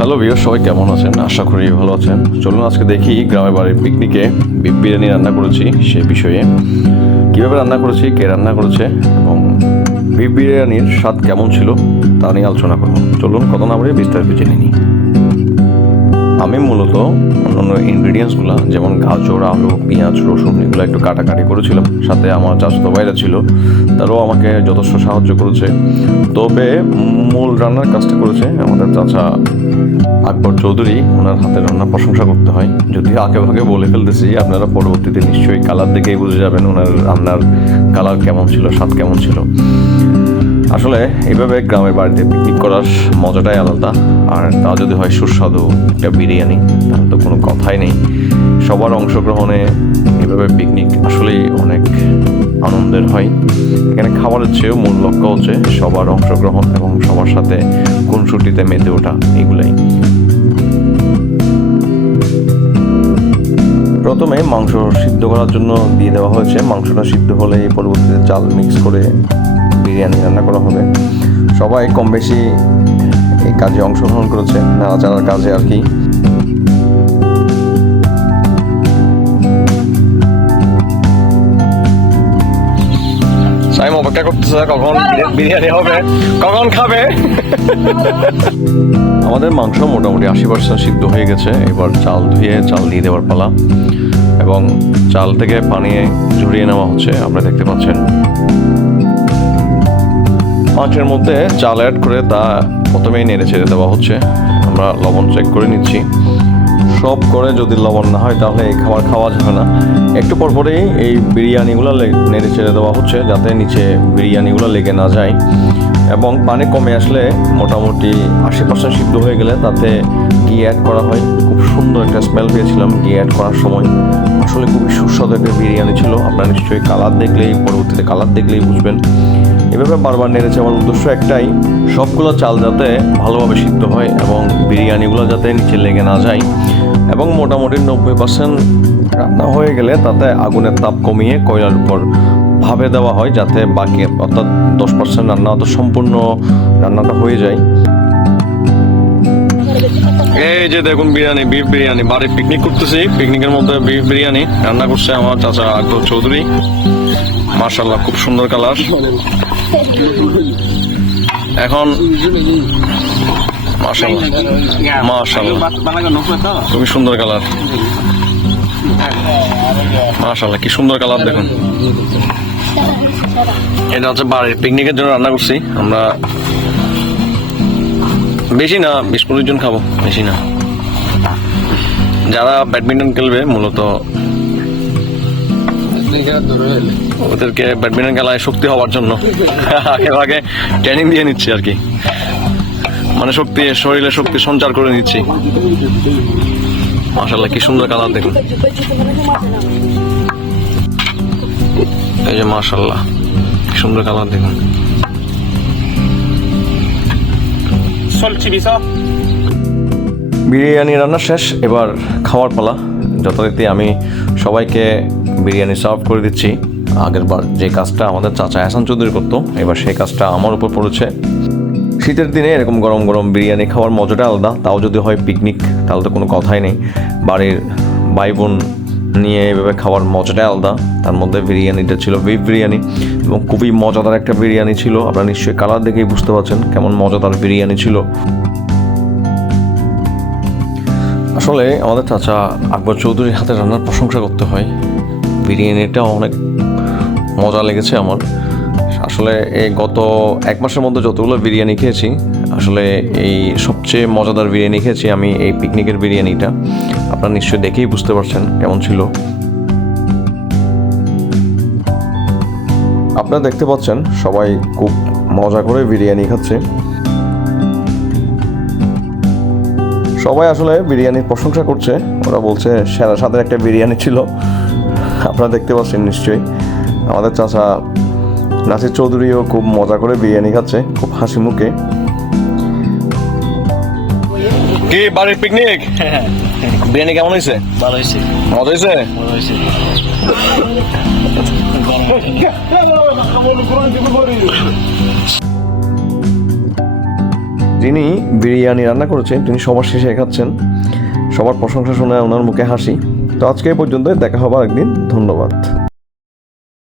Hello বিয় সবাই কেমন আছেন? আশা করি ভালো আছেন। চলুন আজকে দেখি গ্রামের বাড়ির পিকনিকে বিরিয়ানি রান্না করেছি সে বিষয়ে। কীভাবে রান্না করেছি, কে রান্না করেছে এবং বিরিয়ানির স্বাদ কেমন ছিল তা নিয়ে আলোচনা করব। চলুন কত না বিস্তারিত জেনে নিই। আমি মূলত অন্যান্য ইনগ্রিডিয়েন্টসগুলো যেমন গাজর, আলু, পেঁয়াজ, রসুন, এগুলো একটু কাটাকাটি করেছিলাম। সাথে আমার চাচাতো বাইরে ছিল, তারাও আমাকে যথেষ্ট সাহায্য করেছে। তবে মূল রান্নার কাজটা করেছে আমাদের চাচা আকবর চৌধুরী। ওনার হাতের রান্না প্রশংসা করতে হয়। যদি আগে ভাগে বলে ফেলতেছি, আপনারা পরবর্তীতে নিশ্চয়ই কালার দেখেই বুঝে যাবেন ওনার রান্নার কালার কেমন ছিল, স্বাদ কেমন ছিল। আসলে এইভাবে গ্রামের বাড়িতে পিকনিক করার মজাটাই আলাদা। আর তা যদি হয় সুস্বাদু একটা বিরিয়ানি, তাহলে তো কোনো কথাই নেই। সবার অংশগ্রহণে এভাবে পিকনিক আসলেই অনেক আনন্দের হয়। এখানে খাবারের চেয়েও মূল লক্ষ্য হচ্ছে সবার অংশগ্রহণ এবং সবার সাথে কোন ছুটিতে মেতে ওঠা, এগুলাই। প্রথমে মাংস সিদ্ধ করার জন্য দিয়ে দেওয়া হয়েছে। মাংসটা সিদ্ধ হলে পরবর্তীতে চাল মিক্স করে বিরিয়ানি রান্না করা হবে। সবাই কম বেশি এই কাজে অংশগ্রহণ করেছে, নাড়াচাড়ার কাজে আর কি। সাইম, অপেক্ষা করতেছে কখন বিরিয়ানি হবে? কখন খাবে? আমাদের মাংস মোটামুটি আশি পার্সেন্ট সিদ্ধ হয়ে গেছে। এবার চাল ধুয়ে, চাল দিয়ে দেওয়ার পালা। এবং চাল থেকে পানি ঝরিয়ে নেওয়া হচ্ছে, আপনারা দেখতে পাচ্ছেন। মাংসের মধ্যে চাল অ্যাড করে তা প্রথমেই নেড়ে ছেড়ে দেওয়া হচ্ছে। আমরা লবণ চেক করে নিচ্ছি। সব করে যদি লবণ না হয় তাহলে এই খাবার খাওয়া যাবে না। একটু পর পরেই এই বিরিয়ানিগুলো নেড়ে ছেড়ে দেওয়া হচ্ছে যাতে নিচে বিরিয়ানিগুলো লেগে না যায়। এবং পানি কমে আসলে মোটামুটি আশি পার্সেন্ট সিদ্ধ হয়ে গেলে তাতে ঘি অ্যাড করা হয়। খুব সুন্দর একটা স্মেল পেয়েছিলাম ঘি অ্যাড করার সময়। আসলে খুবই সুস্বাদু একটা বিরিয়ানি ছিল। আপনারা নিশ্চয়ই কালার দেখলেই, পরবর্তীতে কালার দেখলেই বুঝবেন। এভাবে বারবার নেড়েছে আমার উদ্দেশ্য একটাই, সবগুলো চাল যাতে ভালোভাবে সিদ্ধ হয় এবং বিরিয়ানিগুলো যাতে নিচে লেগে না যায়। এবং মোটামুটি নব্বই পার্সেন্ট রান্না হয়ে গেলে তাতে আগুনের তাপ কমিয়ে কয়লার উপর ভাবে দেওয়া হয় যাতে বাকি, অর্থাৎ দশ পার্সেন্ট রান্না অর্থাৎ সম্পূর্ণ রান্নাটা হয়ে যায়। এই যে দেখুন বিরিয়ানি, বিফ বিরিয়ানি, বাড়ি পিকনিক করতেছি। পিকনিকের মধ্যে বিফ বিরিয়ানি রান্না করছে আমার চাচা আকবর চৌধুরী। মার্শাল্লাহ খুব সুন্দর কালার এখন খুবই সুন্দর কালার। মার্শাল্লাহ কি সুন্দর কালার দেখুন। এটা হচ্ছে বাড়ির পিকনিকের জন্য রান্না করছি। আমরা বেশি না, বিশ পঁচিশ জন খাব, বেশি না। যারা ব্যাডমিন্টন খেলবে, মূলত ওদেরকে ব্যাডমিন্টন খেলায় শক্তি হওয়ার জন্য। আগে আগে ট্রেনিং দিয়ে নিচ্ছি আর কি। মানে শক্তি শরীরে শক্তি সঞ্চার করে নিচ্ছি। মাশাল্লাহ কি সুন্দর কালার দেখুন। এই যে মাশাল্লাহ কি সুন্দর কালার দেখুন। বিরিয়ানি রান্না শেষ এবার খাওয়ার পালা। যথারীতি আমি সবাইকে বিরিয়ানি সার্ভ করে দিচ্ছি। আগের বার যে কাজটা আমাদের চাচা হাসান চৌধুরী করতো, এবার সেই কাজটা আমার উপর পড়েছে। শীতের দিনে এরকম গরম গরম বিরিয়ানি খাওয়ার মজাটা আলাদা, তাও যদি হয় পিকনিক তাহলে তো কোনো কথাই নেই। বাড়ির ভাই বোন নিয়ে এভাবে খাওয়ার মজাটাই আলাদা, তার মধ্যে বিরিয়ানিটা ছিল বিফ বিরিয়ানি, এবং খুবই মজাদার একটা বিরিয়ানি ছিল। আপনারা নিশ্চয়ই কালার দেখেই বুঝতে পারছেন কেমন মজাদার বিরিয়ানি ছিল। আসলে আমাদের চাচা আকবর চৌধুরীর হাতে রান্নার প্রশংসা করতে হয়। বিরিয়ানিটা অনেক মজা লেগেছে আমার। আসলে এই গত এক মাসের মধ্যে যতগুলো বিরিয়ানি খেয়েছি, আসলে এই সবচেয়ে মজাদার বিরিয়ানি খেয়েছি আমি এই পিকনিকের বিরিয়ানিটা। আপনারা নিশ্চয়ই দেখেই বুঝতে পারছেন কেমন ছিল। আপনারা দেখতে পাচ্ছেন সবাই খুব মজা করে বিরিয়ানি খাচ্ছে। সবাই আসলে বিরিয়ানির প্রশংসা করছে। ওরা বলছে, সেরা স্বাদের একটা বিরিয়ানি ছিল। আপনারা দেখতে পাচ্ছেন নিশ্চয়ই। আমাদের চাচা নাসির চৌধুরীও খুব মজা করে বিরিয়ানি খাচ্ছে খুব হাসি মুখে। কি বাড়ির পিকনিক বিরিয়ানি কেমন হয়েছে? ভালো হয়েছে। মজা হয়েছে? ভালো হয়েছে। যিনি বিরিয়ানি রান্না করেছেন তিনি সবার শেষে খাচ্ছেন। সবার প্রশংসা শুনে ওনার মুখে হাসি। তো আজকে পর্যন্ত দেখা হবার একদিন ধন্যবাদ।